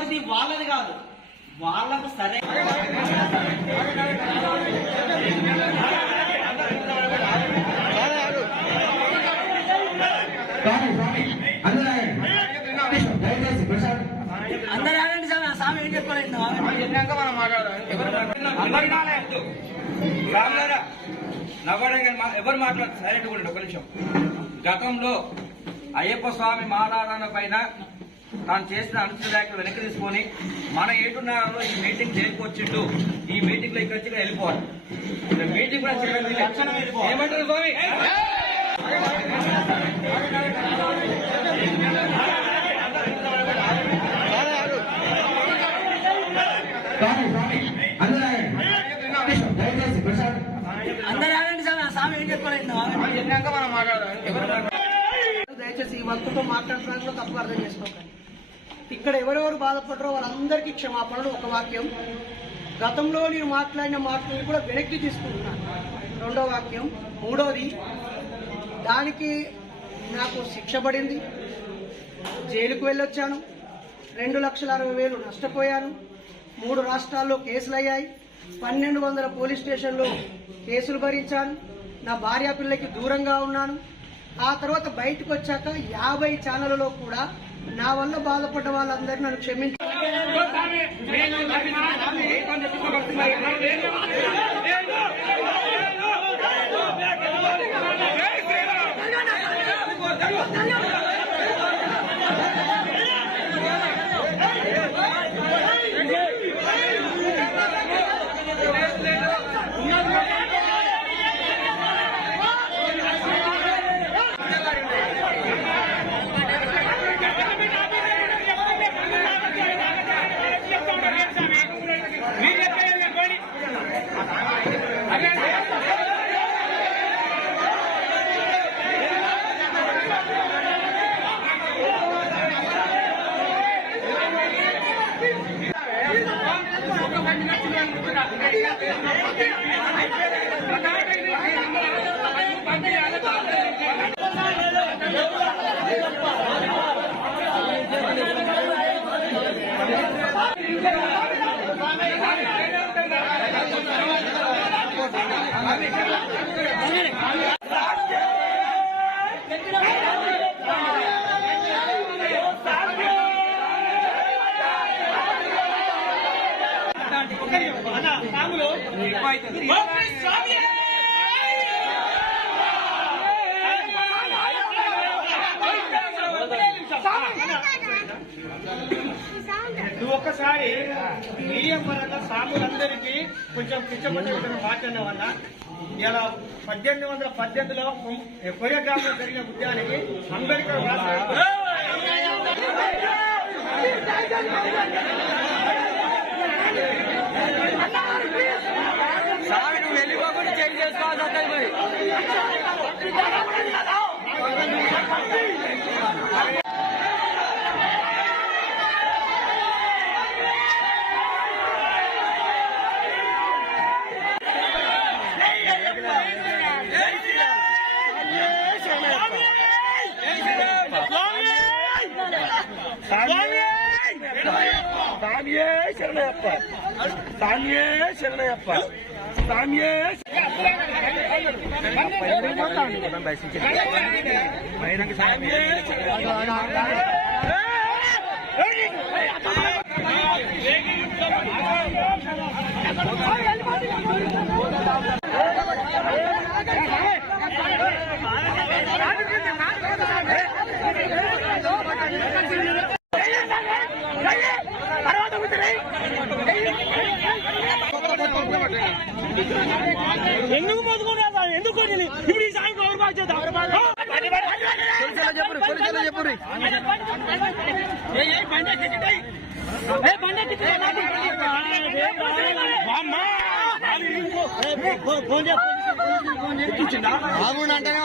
ఎవరిది వాళ్ళది కాదు. వాళ్ళకు సరే. స్వామి అందరూ ఆగండి. సార్ ఏం చెప్పలేదు రాములారా నవ్వడం కానీ మా- ఎవరు మాట్లాడు సైలెంట్ ఒక నిమిషం. గతంలో అయ్యప్ప స్వామి మాలారాధన పైన తాను చేసిన అనుచిత వ్యాఖ్యలు వెనక్కి తీసుకొని మన ఏటున్నారో ఈ మీటింగ్ చేయకొచ్చిండు. ఈ మీటింగ్లో ఇక్కడ వెళ్ళిపోవాలి. మీటింగ్ కూడా. ఏమంటారు స్వామి. దయచేసి ఈ వంతుతో మాట్లాడడానికి కూడా తప్పుగా అర్థం చేసుకోకండి. ఇక్కడ ఎవరెవరు బాధపడరో వాళ్ళందరికీ క్షమాపణలు. ఒక వాక్యం. గతంలో నేను మాట్లాడిన మాటలను కూడా వెనక్కి తీసుకుంటున్నాను రెండో వాక్యం. మూడోది దానికి నాకు శిక్ష పడింది. జైలుకు వెళ్ళొచ్చాను. రెండు లక్షల అరవై వేలు నష్టపోయాను. మూడు రాష్ట్రాల్లో కేసులు అయ్యాయి పన్నెండు వందల పోలీస్ స్టేషన్లో కేసులు భరించాను. నా భార్య పిల్లకి దూరంగా ఉన్నాను. ఆ తర్వాత బయటకు వచ్చాక యాభై ఛానళ్ళలో కూడా నా వల్ల బాధపడ్డ వాళ్ళందరూ నన్ను క్షమించి నువ్వు ఒక్కసారి మీడియం పరంగా సాములందరికీ కొంచెం పిచ్చపట్టే విధంగా ఇలా పద్దెనిమిది వందల పద్దెనిమిదిలో కొరియోగ్రాఫ్లో జరిగిన ఉద్యానికి అంబేద్కర్ రాష్ట్ర స్వామియే శరణయ్యప్ప. స్వామియే శరణయ్యప్ప. స్వామియే ఎందుకు పోతుకున్నా ఎందుకు ఇప్పుడు ఈ సాయంత్రం ఎవరు బాధ్యత చెప్పు చెప్పు బాగుండంటేనే